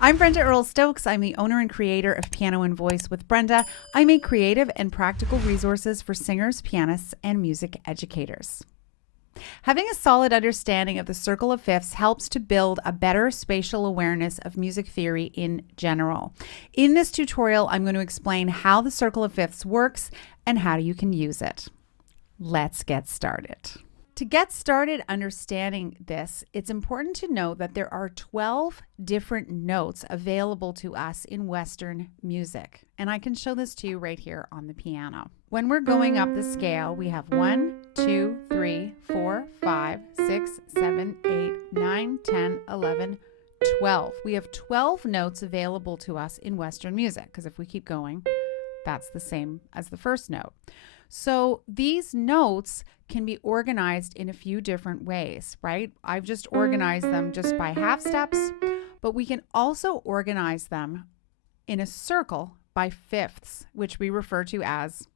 I'm Brenda Earl Stokes. I'm the owner and creator of Piano and Voice with Brenda. I make creative and practical resources for singers, pianists, and music educators. Having a solid understanding of the circle of fifths helps to build a better spatial awareness of music theory in general. In this tutorial, I'm going to explain how the circle of fifths works and how you can use it. Let's get started. To get started understanding this, it's important to know that there are 12 different notes available to us in Western music. And I can show this to you right here on the piano. When we're going up the scale, we have 1, 2, 3, 4, 5, 6, 7, 8, 9, 10, 11, 12. We have 12 notes available to us in Western music, because if we keep going, that's the same as the first note. So these notes can be organized in a few different ways, right? I've just organized them just by half steps, but we can also organize them in a circle by fifths, which we refer to as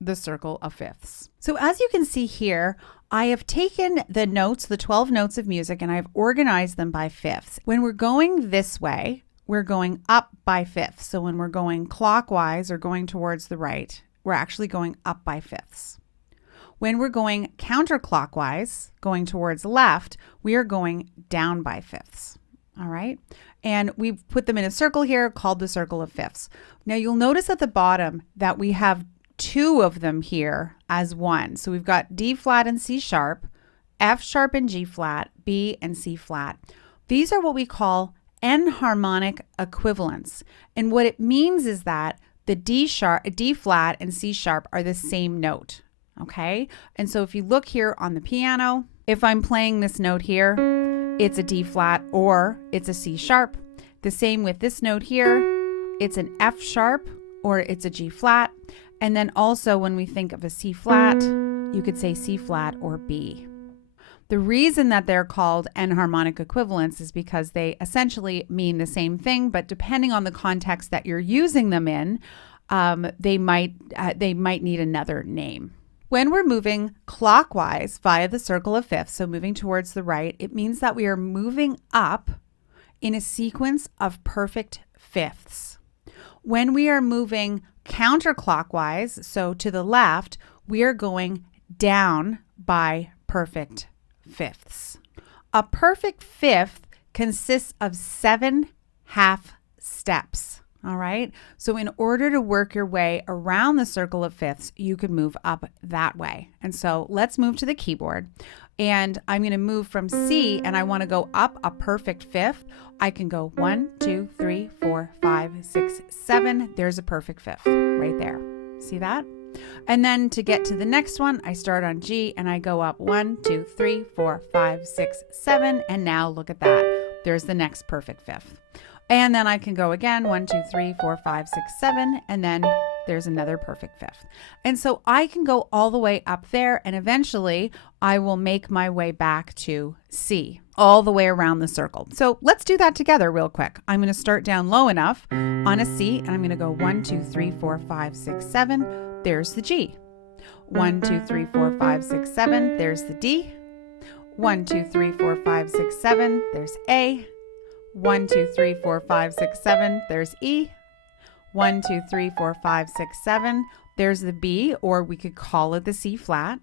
the circle of fifths. So as you can see here, I have taken the notes, the 12 notes of music, and I've organized them by fifths. When we're going this way, we're going up by fifths. So when we're going clockwise or going towards the right, we're actually going up by fifths. When we're going counterclockwise, going towards left, we are going down by fifths. All right. And we've put them in a circle here called the circle of fifths. Now you'll notice at the bottom that we have two of them here as one. So we've got D flat and C sharp, F sharp and G flat, B and C flat. These are what we call enharmonic equivalents. And what it means is that the D flat and C sharp are the same note. Okay. And so if you look here on the piano, if I'm playing this note here, it's a D flat or it's a C sharp. The same with this note here, it's an F sharp or it's a G flat. And then also when we think of a C flat, you could say C flat or B. The reason that they're called enharmonic equivalents is because they essentially mean the same thing, but depending on the context that you're using them in, they might need another name. When we're moving clockwise via the circle of fifths, so moving towards the right, it means that we are moving up in a sequence of perfect fifths. When we are moving counterclockwise, so to the left, we are going down by perfect fifths. A perfect fifth consists of 7 half steps. All right. So in order to work your way around the circle of fifths, you could move up that way. And so let's move to the keyboard, and I'm going to move from C and I want to go up a perfect fifth. I can go 1, 2, 3, 4, 5, 6, 7. There's a perfect fifth right there. See that? And then to get to the next one, I start on G and I go up 1, 2, 3, 4, 5, 6, 7. And now look at that. There's the next perfect fifth. And then I can go again, 1, 2, 3, 4, 5, 6, 7. And then there's another perfect fifth. And so I can go all the way up there, and eventually I will make my way back to C, all the way around the circle. So let's do that together real quick. I'm going to start down low enough on a C, and I'm going to go 1, 2, 3, 4, 5, 6, 7. There's the G. 1, 2, 3, 4, 5, 6, 7. There's the D. 1, 2, 3, 4, 5, 6, 7. There's A. 1, 2, 3, 4, 5, 6, 7. There's E. 1, 2, 3, 4, 5, 6, 7. There's the B, or we could call it the C flat.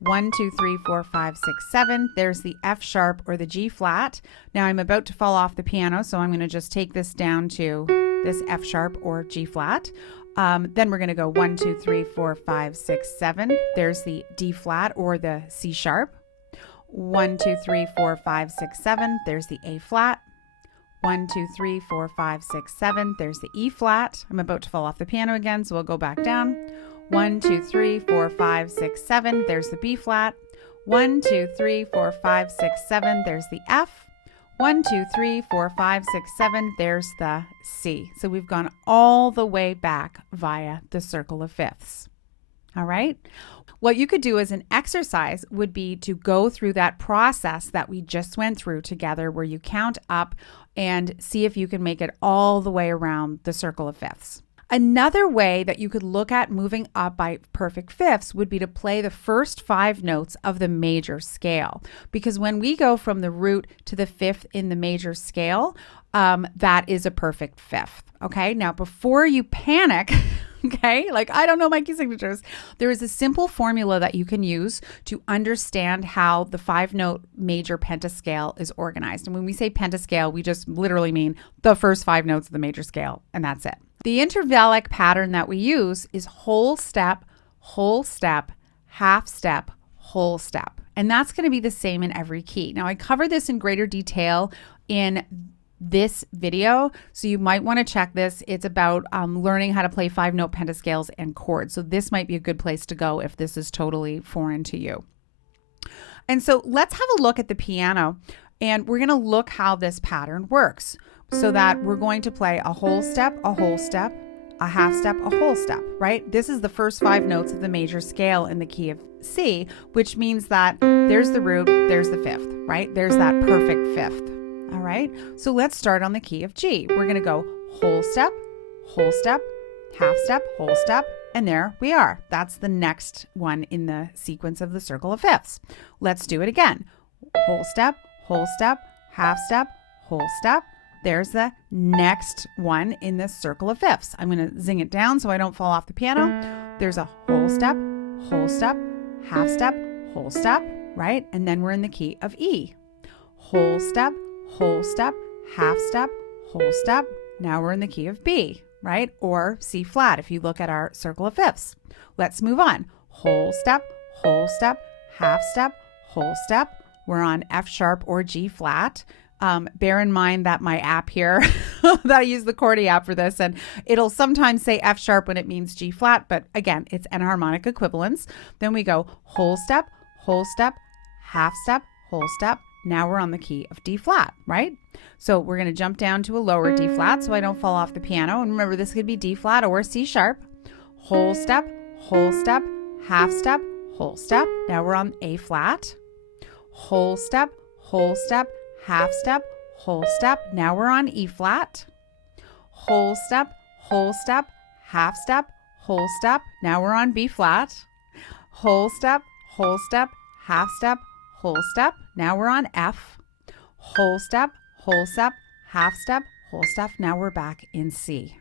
1, 2, 3, 4, 5, 6, 7. There's the F sharp or the G flat. Now I'm about to fall off the piano, so I'm going to just take this down to this F sharp or G flat. Then we're going to go 1, 2, 3, 4, 5, 6, 7. There's the D flat or the C sharp. 1, 2, 3, 4, 5, 6, 7. There's the A flat. 1, 2, 3, 4, 5, 6, 7. There's the E flat. I'm about to fall off the piano again, so we'll go back down. 1, 2, 3, 4, 5, 6, 7. There's the B flat. 1, 2, 3, 4, 5, 6, 7. There's the F. 1, 2, 3, 4, 5, 6, 7. There's the C. So we've gone all the way back via the circle of fifths. All right. What you could do as an exercise would be to go through that process that we just went through together, where you count up and see if you can make it all the way around the circle of fifths. Another way that you could look at moving up by perfect fifths would be to play the first 5 notes of the major scale. Because when we go from the root to the fifth in the major scale, that is a perfect fifth. Okay. Now, before you panic, okay, like I don't know my key signatures, there is a simple formula that you can use to understand how the 5-note major pentascale is organized. And when we say pentascale, we just literally mean the first 5 notes of the major scale, and that's it. The intervallic pattern that we use is whole step, half step, whole step. And that's going to be the same in every key. Now, I cover this in greater detail in this video, so you might want to check this. It's about learning how to play 5-note pentascales and chords. So this might be a good place to go if this is totally foreign to you. And so let's have a look at the piano, and we're going to look how this pattern works, so that we're going to play a whole step, a whole step, a half step, a whole step, right? This is the first 5 notes of the major scale in the key of C, which means that there's the root, there's the fifth, right? There's that perfect fifth. All right, so let's start on the key of G. We're going to go whole step, half step, whole step, and there we are. That's the next one in the sequence of the circle of fifths. Let's do it again. Whole step, half step, whole step. There's the next one in this circle of fifths. I'm going to zing it down so I don't fall off the piano. There's a whole step, half step, whole step, right? And then we're in the key of E. Whole step, half step, whole step. Now we're in the key of B, right? Or C flat if you look at our circle of fifths. Let's move on. Whole step, half step, whole step. We're on F sharp or G flat. Bear in mind that my app here, that I use the Chord app for this, and it'll sometimes say F sharp when it means G flat, but again, it's enharmonic equivalents. Then we go whole step, half step, whole step. Now we're on the key of D flat, right? So we're going to jump down to a lower D flat so I don't fall off the piano. And remember, this could be D flat or C sharp. Whole step, half step, whole step. Now we're on A flat. Whole step, half step, whole step. Now we're on E flat. Whole step, half step, whole step. Now we're on B flat. Whole step, half step, whole step. Now we're on F. Whole step, half step, whole step. Now we're back in C.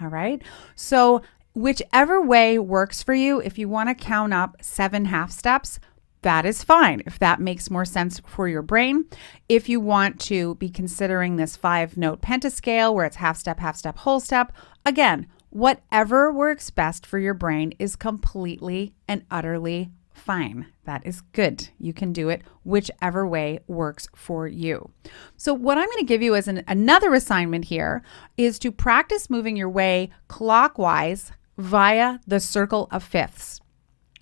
All right. So whichever way works for you, if you want to count up 7 half steps, that is fine. If that makes more sense for your brain. If you want to be considering this 5-note pentascale where it's half step, whole step, again, whatever works best for your brain is completely and utterly fine. That is good. You can do it whichever way works for you. So what I'm going to give you as another assignment here is to practice moving your way clockwise via the circle of fifths,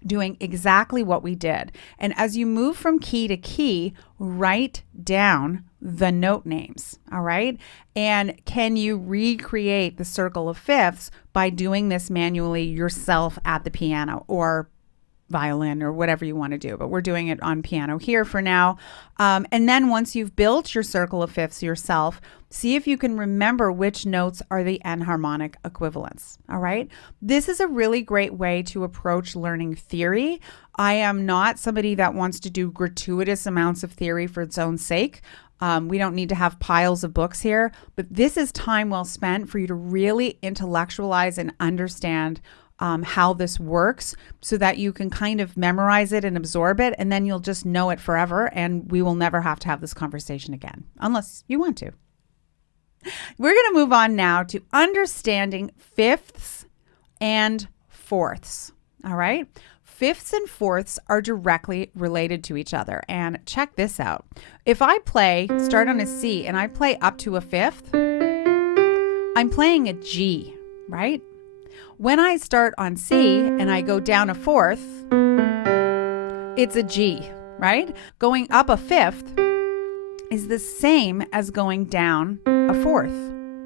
doing exactly what we did. And as you move from key to key, write down the note names, all right? And can you recreate the circle of fifths by doing this manually yourself at the piano or violin or whatever you want to do, but we're doing it on piano here for now. And then once you've built your circle of fifths yourself, see if you can remember which notes are the enharmonic equivalents. All right. This is a really great way to approach learning theory. I am not somebody that wants to do gratuitous amounts of theory for its own sake. We don't need to have piles of books here, but this is time well spent for you to really intellectualize and understand how this works so that you can kind of memorize it and absorb it, and then you'll just know it forever, and we will never have to have this conversation again, unless you want to. We're going to move on now to understanding fifths and fourths, all right? Fifths and fourths are directly related to each other, and check this out. If I start on a C, and I play up to a fifth, I'm playing a G, right? When I start on C and I go down a fourth, it's a G, right? Going up a fifth is the same as going down a fourth,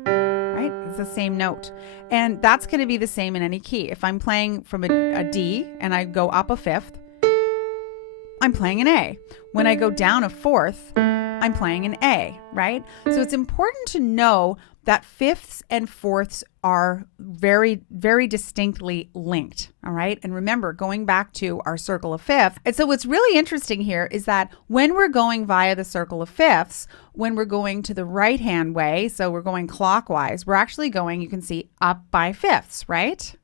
right? It's the same note. And that's going to be the same in any key. If I'm playing from a D and I go up a fifth, I'm playing an A. When I go down a fourth, I'm playing an A, right? So it's important to know that fifths and fourths are very, very distinctly linked, all right? And remember, going back to our circle of fifths, and so what's really interesting here is that when we're going via the circle of fifths, when we're going to the right-hand way, so we're going clockwise, we're actually going, you can see, up by fifths, right?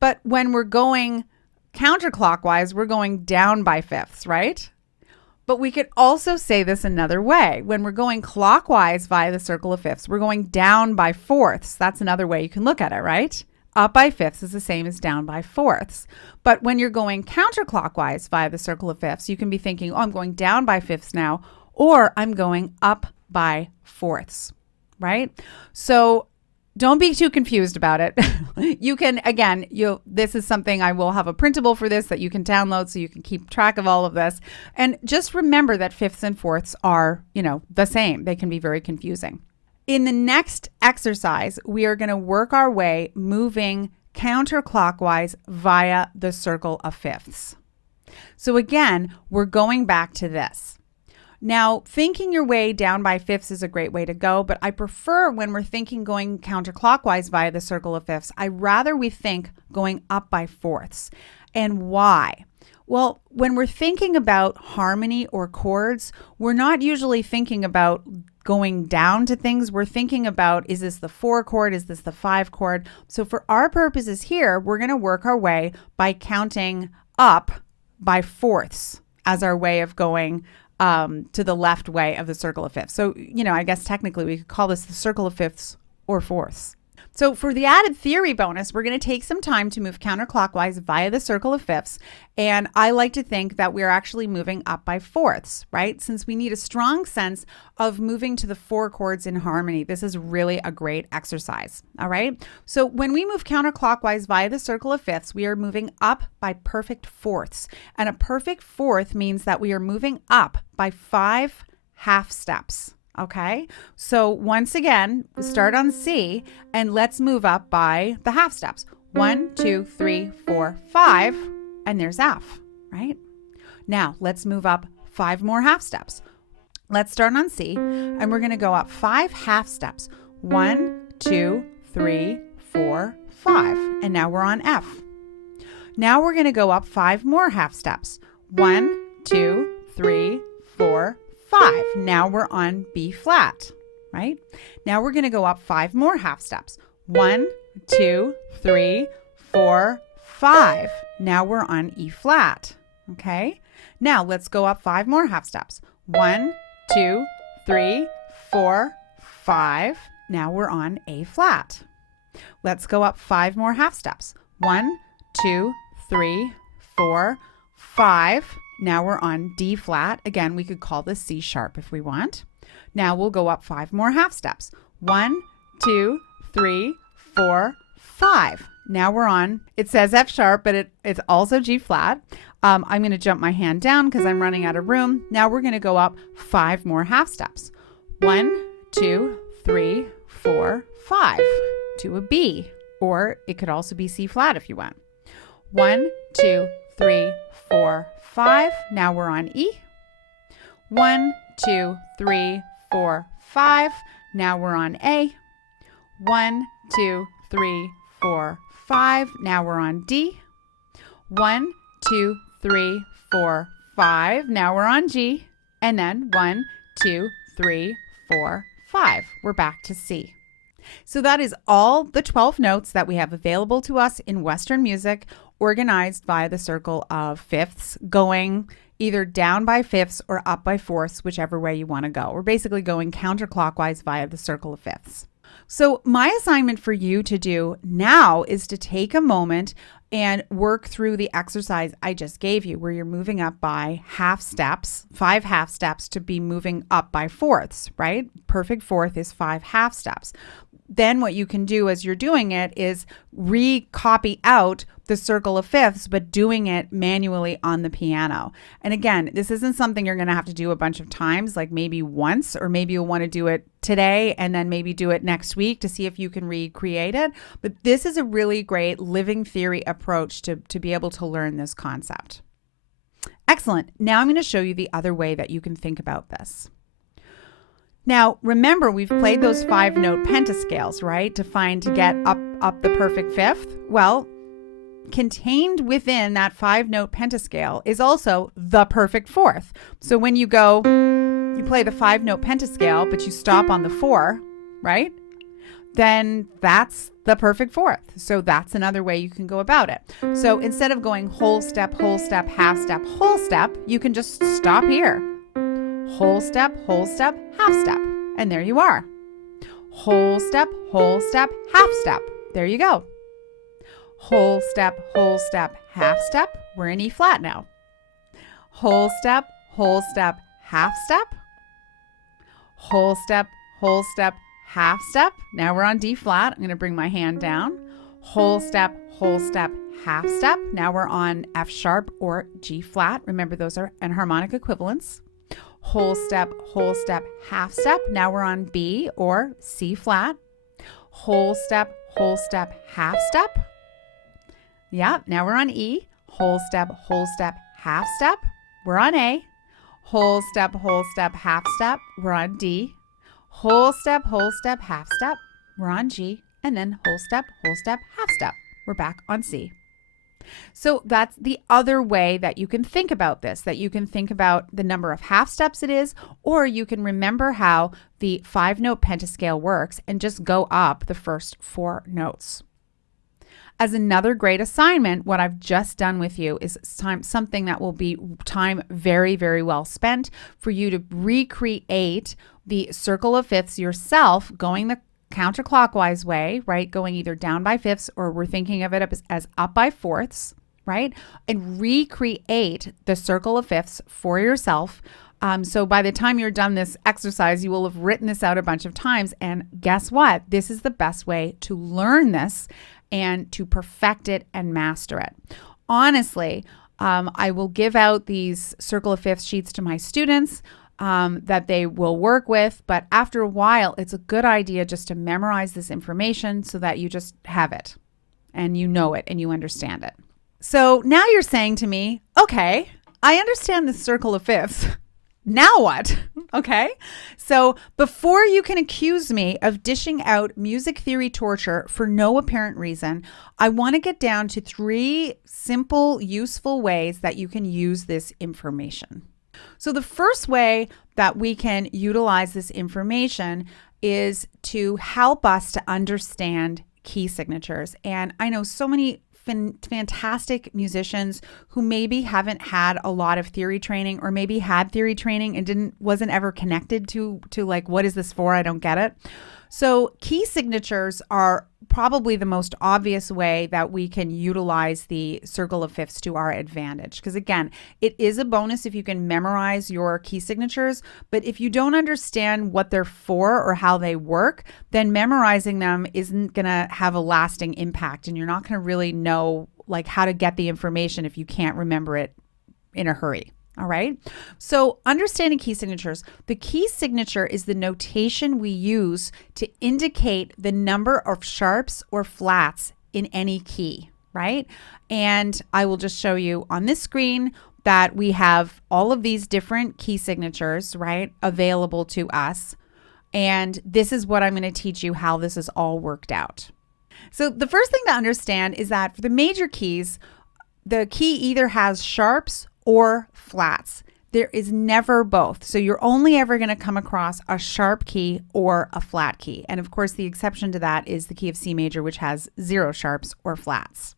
But when we're going counterclockwise, we're going down by fifths, right? But we could also say this another way. When we're going clockwise via the circle of fifths, we're going down by fourths. That's another way you can look at it, right? Up by fifths is the same as down by fourths. But when you're going counterclockwise via the circle of fifths, you can be thinking, oh, I'm going down by fifths now, or I'm going up by fourths, right? So don't be too confused about it. You can, again, this is something I will have a printable for this that you can download so you can keep track of all of this. And just remember that fifths and fourths are, the same. They can be very confusing. In the next exercise, we are going to work our way moving counterclockwise via the circle of fifths. So again, we're going back to this. Now, thinking your way down by fifths is a great way to go, but I prefer when we're thinking going counterclockwise via the circle of fifths, I'd rather we think going up by fourths. And why? Well, when we're thinking about harmony or chords, we're not usually thinking about going down to things. We're thinking about, is this the 4 chord? Is this the 5 chord? So for our purposes here, we're going to work our way by counting up by fourths as our way of going to the left way of the circle of fifths. So, I guess technically we could call this the circle of fifths or fourths. So for the added theory bonus, we're going to take some time to move counterclockwise via the circle of fifths. And I like to think that we're actually moving up by fourths, right? Since we need a strong sense of moving to the 4 chords in harmony, this is really a great exercise, all right? So when we move counterclockwise via the circle of fifths, we are moving up by perfect fourths. And a perfect fourth means that we are moving up by 5 half steps. Okay, so once again, start on C and let's move up by the half steps. 1, 2, 3, 4, 5, and there's F, right? Now let's move up 5 more half steps. Let's start on C and we're going to go up 5 half steps. 1, 2, 3, 4, 5, and now we're on F. Now we're going to go up 5 more half steps. 1, 2, 3, 4, 5. Now we're on B flat, right? Now we're going to go up 5 more half steps. 1, 2, 3, 4, 5. Now we're on E flat, okay? Now let's go up 5 more half steps. 1, 2, 3, 4, 5. Now we're on A flat. Let's go up 5 more half steps. 1, 2, 3, 4, 5. Now we're on D flat. Again, we could call this C sharp if we want. Now we'll go up 5 more half steps. 1, 2, 3, 4, 5. Now we're on, it says F sharp, but it's also G flat. I'm going to jump my hand down because I'm running out of room. Now we're going to go up 5 more half steps. 1, 2, 3, 4, 5 to a B, or it could also be C flat if you want. 1, 2, 3, 4, 5. Now we're on E. 1, 2, 3, 4, 5. Now we're on A. 1, 2, 3, 4, 5. Now we're on D. 1, 2, 3, 4, 5. Now we're on G. And then 1, 2, 3, 4, 5. We're back to C. So that is all the 12 notes that we have available to us in Western music, organized via the circle of fifths, going either down by fifths or up by fourths, whichever way you want to go. We're basically going counterclockwise via the circle of fifths. So my assignment for you to do now is to take a moment and work through the exercise I just gave you, where you're moving up by half steps, 5 half steps to be moving up by fourths, right? Perfect fourth is 5 half steps. Then what you can do as you're doing it is recopy out the circle of fifths, but doing it manually on the piano. And again, this isn't something you're going to have to do a bunch of times, like maybe once, or maybe you'll want to do it today and then maybe do it next week to see if you can recreate it. But this is a really great living theory approach to be able to learn this concept. Excellent. Now I'm going to show you the other way that you can think about this. Now, remember, we've played those 5-note pentascales, right? To get up the perfect fifth. Well, contained within that 5-note pentascale is also the perfect fourth. So when you play the 5-note pentascale, but you stop on the 4, right? Then that's the perfect fourth. So that's another way you can go about it. So instead of going whole step, half step, whole step, you can just stop here. Whole step, half step. And there you are. Whole step, half step. There you go. Whole step, half step. We're in E flat now. Whole step, half step. Whole step, half step. Now we're on D flat. I'm going to bring my hand down. Whole step, half step. Now we're on F sharp or G flat. Remember, those are enharmonic equivalents. Whole step, half step. Now we're on B or C flat. Whole step, half step. Yeah, now we're on E. Whole step, half step. We're on A. Whole step, half step. We're on D. Whole step, half step. We're on G. And then whole step, half step. We're back on C. So that's the other way that you can think about this, that you can think about the number of half steps it is, or you can remember how the 5-note pentascale works and just go up the first 4 notes. As another great assignment, what I've just done with you is something that will be time very, very well spent for you to recreate the circle of fifths yourself, going the counterclockwise way, right? Going either down by fifths, or we're thinking of it as up by fourths, right? And recreate the circle of fifths for yourself. So by the time you're done this exercise, you will have written this out a bunch of times. And guess what? This is the best way to learn this and to perfect it and master it. Honestly, I will give out these circle of fifths sheets to my students that they will work with. But after a while, it's a good idea just to memorize this information so that you just have it and you know it and you understand it. So now you're saying to me, okay, I understand the circle of fifths. Now what? Okay. So before you can accuse me of dishing out music theory torture for no apparent reason, I want to get down to 3 simple, useful ways that you can use this information. So the first way that we can utilize this information is to help us to understand key signatures. And I know so many fantastic musicians who maybe haven't had a lot of theory training, or maybe had theory training and wasn't ever connected to like, what is this for? I don't get it. So key signatures are probably the most obvious way that we can utilize the circle of fifths to our advantage. Because again, it is a bonus if you can memorize your key signatures, but if you don't understand what they're for or how they work, then memorizing them isn't going to have a lasting impact, and you're not going to really know like how to get the information if you can't remember it in a hurry. All right. So understanding key signatures, the key signature is the notation we use to indicate the number of sharps or flats in any key, right? And I will just show you on this screen that we have all of these different key signatures, right, available to us. And this is what I'm going to teach you how this is all worked out. So the first thing to understand is that for the major keys, the key either has sharps or flats. There is never both. So you're only ever going to come across a sharp key or a flat key. And of course, the exception to that is the key of C major, which has 0 sharps or flats.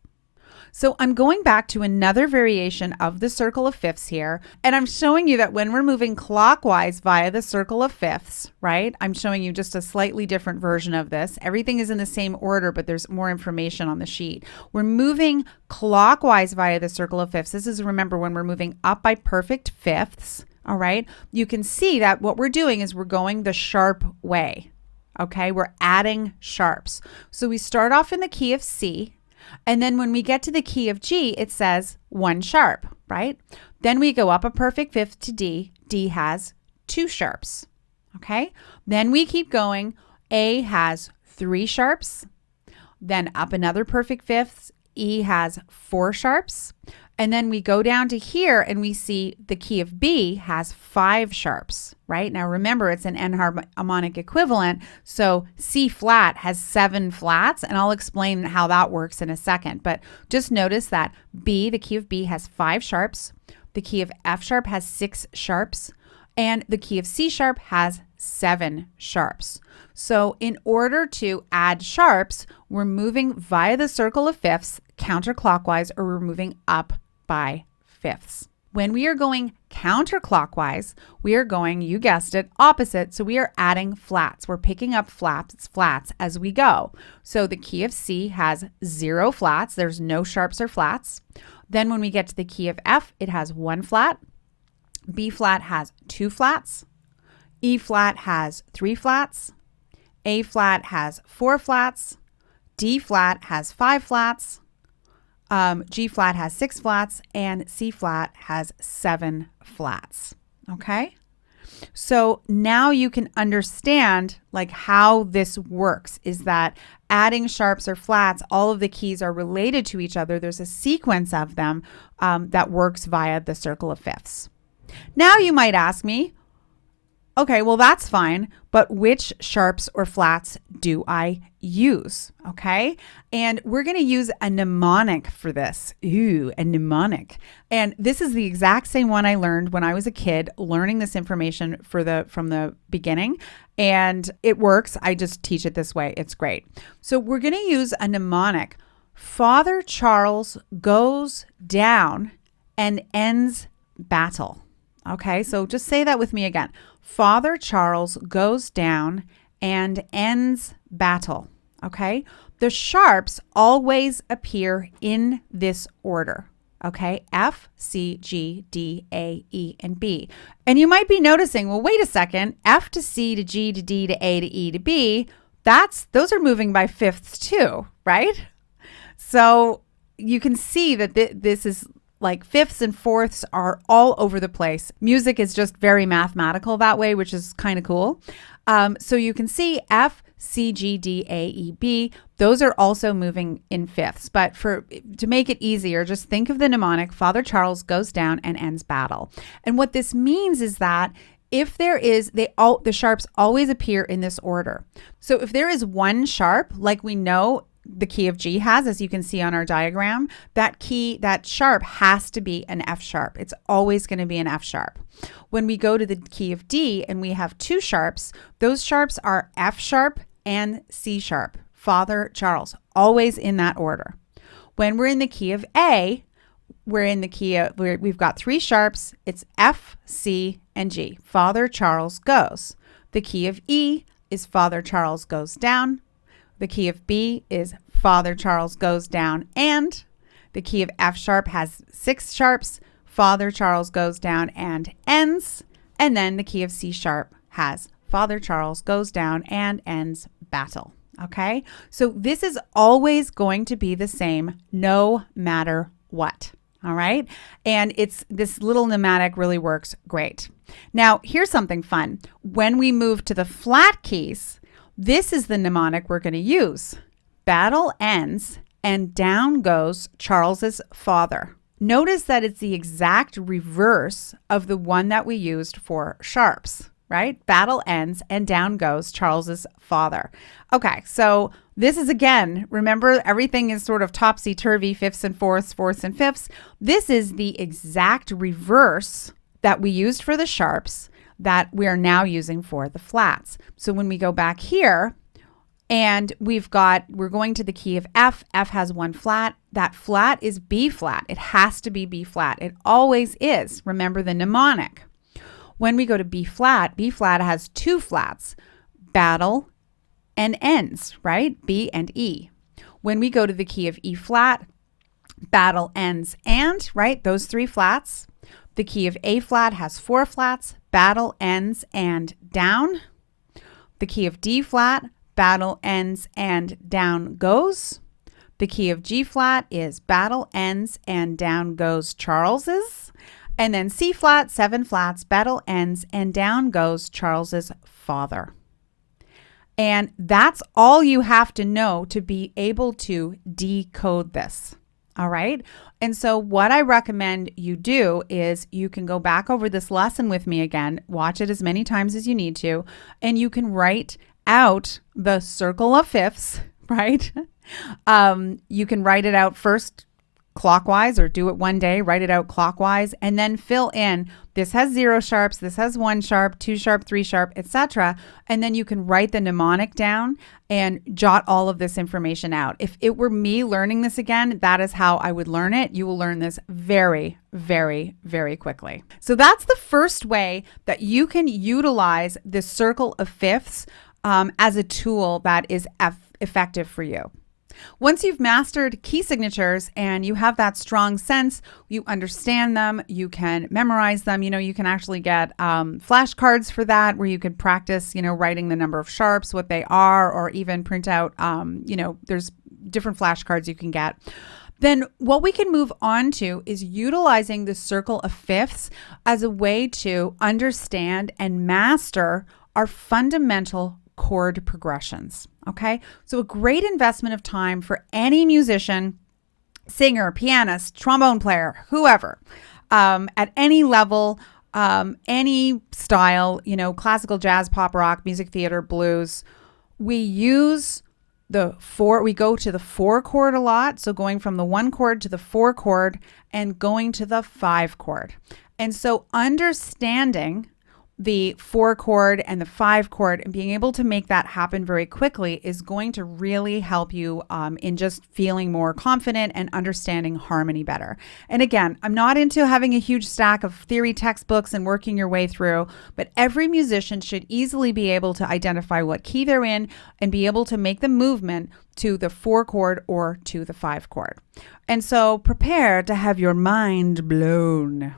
So I'm going back to another variation of the circle of fifths here, and I'm showing you that when we're moving clockwise via the circle of fifths, right? I'm showing you just a slightly different version of this. Everything is in the same order, but there's more information on the sheet. We're moving clockwise via the circle of fifths. This is, remember, when we're moving up by perfect fifths, all right? You can see that what we're doing is we're going the sharp way, okay? We're adding sharps. So we start off in the key of C, and then when we get to the key of G, it says 1 sharp, right? Then we go up a perfect fifth to D. D has 2 sharps, okay? Then we keep going. A has 3 sharps. Then up another perfect fifth. E has 4 sharps. And then we go down to here and we see the key of B has 5 sharps, right? Now remember, it's an enharmonic equivalent, so C flat has 7 flats, and I'll explain how that works in a second. But just notice that B, the key of B, has 5 sharps, the key of F sharp has 6 sharps, and the key of C sharp has 7 sharps. So in order to add sharps, we're moving via the circle of fifths counterclockwise, or we're moving up by fifths. When we are going counterclockwise, we are going, you guessed it, opposite. So we are adding flats. We're picking up flats as we go. So the key of C has 0 flats. There's no sharps or flats. Then when we get to the key of F, it has 1 flat. B flat has 2 flats. E flat has 3 flats. A flat has 4 flats. D flat has 5 flats. G flat has 6 flats, and C flat has 7 flats. Okay. So now you can understand like how this works, is that adding sharps or flats, all of the keys are related to each other. There's a sequence of them that works via the circle of fifths. Now you might ask me, okay, well, that's fine, but which sharps or flats do I use? Okay. And we're going to use a mnemonic for this. Ooh, a mnemonic. And this is the exact same one I learned when I was a kid, learning this information from the beginning. And it works. I just teach it this way. It's great. So we're going to use a mnemonic. Father Charles goes down and ends battle. Okay. So just say that with me again. Father Charles goes down and ends battle. Okay. The sharps always appear in this order. Okay. F, C, G, D, A, E, and B. And you might be noticing, well, wait a second. F to C to G to D to A to E to B. Those are moving by fifths too, right? So you can see that this is like fifths and fourths are all over the place. Music is just very mathematical that way, which is kind of cool. So you can see F, C, G, D, A, E, B. Those are also moving in fifths. But to make it easier, just think of the mnemonic, Father Charles goes down and ends battle. And what this means is that if there is, the sharps always appear in this order. So if there is one sharp, like we know the key of G has, as you can see on our diagram, that sharp has to be an F sharp. It's always going to be an F sharp. When we go to the key of D and we have 2 sharps, those sharps are F sharp and C sharp. Father Charles, always in that order. When we're in the key of A, we've got 3 sharps. It's F, C, and G. Father Charles goes. The key of E is Father Charles goes down. The key of B is Father Charles goes down, and the key of F sharp has 6 sharps. Father Charles goes down and ends. And then the key of C sharp has Father Charles goes down and ends battle. Okay. So this is always going to be the same no matter what. All right. And this little mnemonic really works great. Now here's something fun. When we move to the flat keys, this is the mnemonic we're going to use. Battle ends and down goes Charles's father. Notice that it's the exact reverse of the one that we used for sharps, right? Battle ends and down goes Charles's father. Okay, so this is, again, remember, everything is sort of topsy-turvy, fifths and fourths, fourths and fifths. This is the exact reverse that we used for the sharps that we are now using for the flats. So when we go back here and we're going to the key of F, F has 1 flat. That flat is B flat. It has to be B flat. It always is. Remember the mnemonic. When we go to B flat has 2 flats, battle and ends, right? B and E. When we go to the key of E flat, battle ends and, right? Those 3 flats. The key of A flat has 4 flats, battle ends and down. The key of D flat, battle ends and down goes. The key of G flat is battle ends and down goes Charles's. And then C flat, 7 flats, battle ends and down goes Charles's father. And that's all you have to know to be able to decode this. All right. And so what I recommend you do is you can go back over this lesson with me again, watch it as many times as you need to, and you can write out the circle of fifths, right? You can write it out first clockwise, or do it one day, write it out clockwise, and then fill in, this has 0 sharps, this has 1 sharp, 2 sharp, 3 sharp, etc. And then you can write the mnemonic down and jot all of this information out. If it were me learning this again, that is how I would learn it. You will learn this very, very, very quickly. So that's the first way that you can utilize the circle of fifths as a tool that is effective for you. Once you've mastered key signatures and you have that strong sense, you understand them, you can memorize them. You can actually get flashcards for that, where you could practice, writing the number of sharps, what they are, or even print out, there's different flashcards you can get. Then what we can move on to is utilizing the circle of fifths as a way to understand and master our fundamental chord progressions. Okay, so a great investment of time for any musician, singer, pianist, trombone player, whoever, at any level, any style, classical, jazz, pop, rock, music, theater, blues. We use we go to the 4 chord a lot. So going from the 1 chord to the 4 chord and going to the 5 chord. And so understanding the 4 chord and the 5 chord and being able to make that happen very quickly is going to really help you in just feeling more confident and understanding harmony better. And again, I'm not into having a huge stack of theory textbooks and working your way through, but every musician should easily be able to identify what key they're in and be able to make the movement to the 4 chord or to the 5 chord. And so prepare to have your mind blown.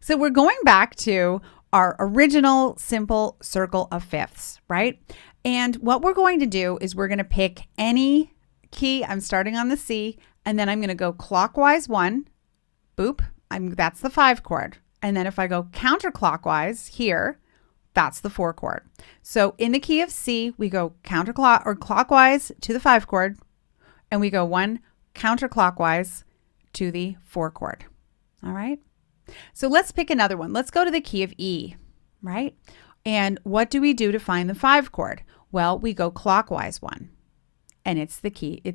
So we're going back to our original simple circle of fifths, right? And what we're going to do is we're going to pick any key. I'm starting on the C, and then I'm going to go clockwise 1, boop, that's the 5 chord. And then if I go counterclockwise here, that's the 4 chord. So in the key of C, we go clockwise to the 5 chord, and we go 1 counterclockwise to the 4 chord. All right? So let's pick another one. Let's go to the key of E, right? And what do we do to find the 5 chord? Well, we go clockwise 1, and it's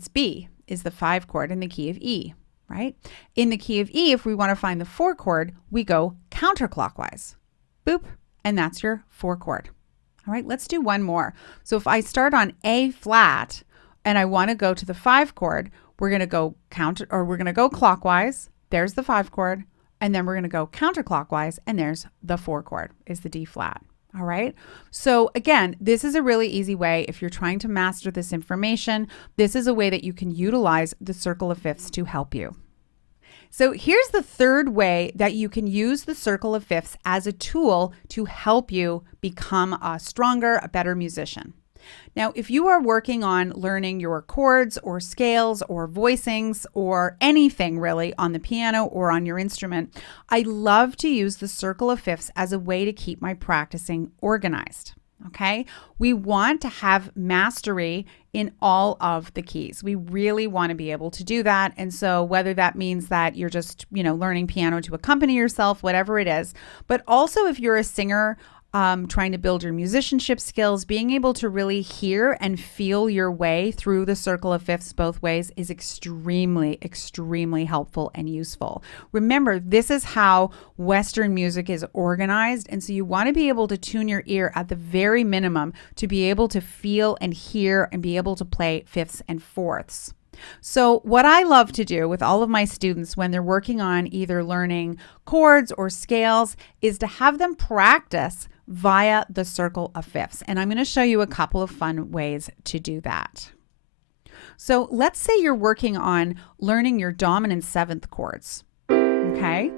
B is the 5 chord in the key of E, right? In the key of E, if we want to find the 4 chord, we go counterclockwise, boop, and that's your 4 chord. All right, let's do one more. So if I start on A flat and I want to go to the 5 chord, we're going to go clockwise. There's the 5 chord. And then we're going to go counterclockwise, and there's the 4 chord is the D flat. All right. So again, this is a really easy way. If you're trying to master this information, this is a way that you can utilize the circle of fifths to help you. So here's the third way that you can use the circle of fifths as a tool to help you become a stronger, a better musician. Now, if you are working on learning your chords or scales or voicings or anything really on the piano or on your instrument, I love to use the circle of fifths as a way to keep my practicing organized. Okay, we want to have mastery in all of the keys. We really want to be able to do that. And so whether that means that you're just, learning piano to accompany yourself, whatever it is, but also if you're a singer, trying to build your musicianship skills, being able to really hear and feel your way through the circle of fifths both ways is extremely, extremely helpful and useful. Remember, this is how Western music is organized. And so you want to be able to tune your ear at the very minimum to be able to feel and hear and be able to play fifths and fourths. So what I love to do with all of my students when they're working on either learning chords or scales is to have them practice via the circle of fifths. And I'm going to show you a couple of fun ways to do that. So let's say you're working on learning your dominant 7th chords, okay?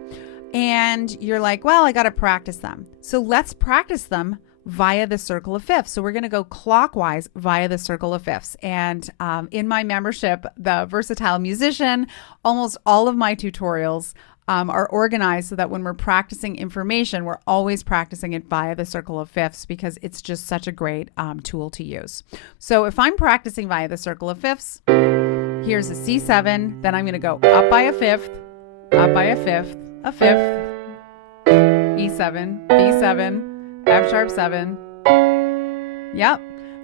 And you're like, well, I got to practice them. So let's practice them via the circle of fifths. So we're going to go clockwise via the circle of fifths. And in my membership, the Versatile Musician, almost all of my tutorials are organized so that when we're practicing information, we're always practicing it via the circle of fifths because it's just such a great tool to use. So if I'm practicing via the circle of fifths, here's a C7, then I'm going to go up by a fifth, up by a fifth, a fifth, E7, B7, F sharp 7, yep,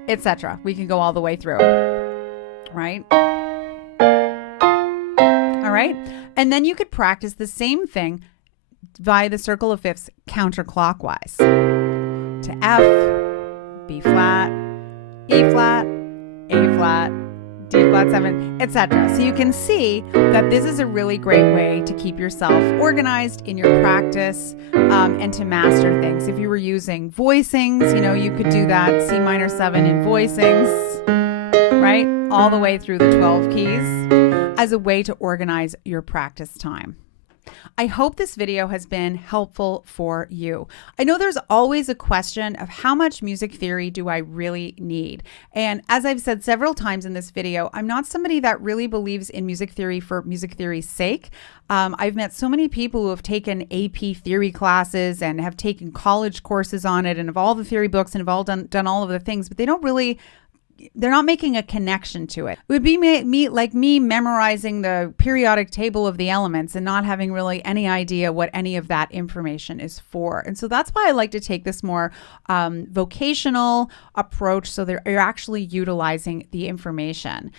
etc. We can go all the way through, right? All right. And then you could practice the same thing via the circle of fifths counterclockwise to F, B flat, E flat, A flat, D flat 7, etc. So you can see that this is a really great way to keep yourself organized in your practice and to master things. If you were using voicings, you could do that C minor 7 in voicings, right? All the way through the 12 keys as a way to organize your practice time. I hope this video has been helpful for you. I know there's always a question of how much music theory do I really need? And as I've said several times in this video, I'm not somebody that really believes in music theory for music theory's sake. I've met so many people who have taken AP theory classes and have taken college courses on it and have all the theory books and have all done all of the things, but they're not making a connection to it. It would be like me memorizing the periodic table of the elements and not having really any idea what any of that information is for. And so that's why I like to take this more vocational approach so that you're actually utilizing the information.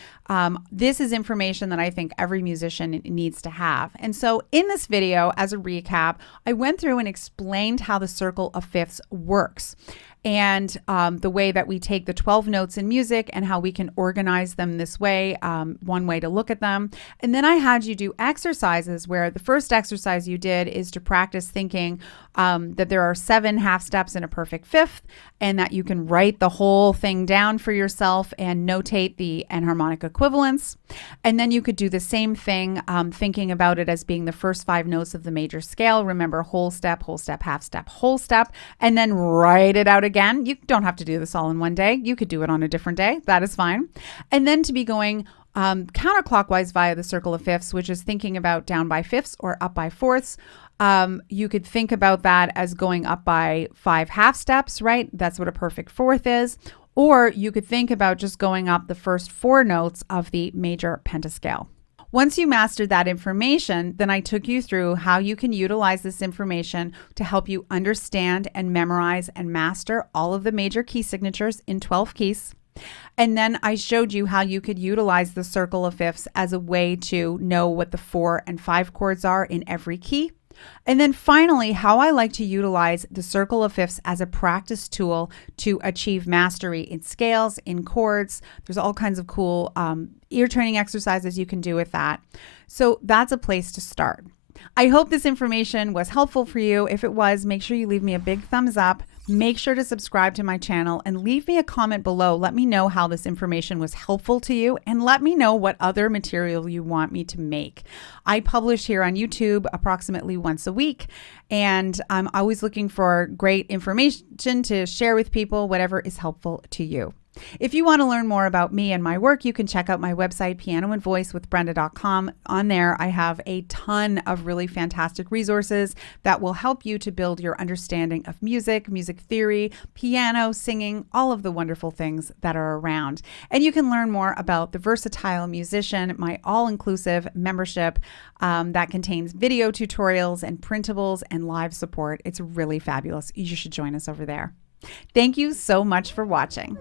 This is information that I think every musician needs to have. And so in this video, as a recap, I went through and explained how the circle of fifths works, and the way that we take the 12 notes in music and how we can organize them this way, one way to look at them. And then I had you do exercises where the first exercise you did is to practice thinking that there are 7 half steps in a perfect fifth, and that you can write the whole thing down for yourself and notate the enharmonic equivalents. And then you could do the same thing, thinking about it as being the first 5 notes of the major scale. Remember, whole step, half step, whole step, and then write it out again. You don't have to do this all in one day. You could do it on a different day. That is fine. And then to be going counterclockwise via the circle of fifths, which is thinking about down by fifths or up by fourths. You could think about that as going up by 5 half steps, right? That's what a perfect fourth is. Or you could think about just going up the first 4 notes of the major pentascale. Once you mastered that information, then I took you through how you can utilize this information to help you understand and memorize and master all of the major key signatures in 12 keys. And then I showed you how you could utilize the circle of fifths as a way to know what the 4 and 5 chords are in every key. And then finally, how I like to utilize the circle of fifths as a practice tool to achieve mastery in scales, in chords. There's all kinds of cool ear training exercises you can do with that. So that's a place to start. I hope this information was helpful for you. If it was, make sure you leave me a big thumbs up. Make sure to subscribe to my channel and leave me a comment below. Let me know how this information was helpful to you, and let me know what other material you want me to make. I publish here on YouTube approximately once a week, and I'm always looking for great information to share with people, whatever is helpful to you. If you want to learn more about me and my work, you can check out my website, pianoandvoicewithbrenda.com. On there, I have a ton of really fantastic resources that will help you to build your understanding of music, music theory, piano, singing, all of the wonderful things that are around. And you can learn more about the Versatile Musician, my all-inclusive membership that contains video tutorials and printables and live support. It's really fabulous. You should join us over there. Thank you so much for watching.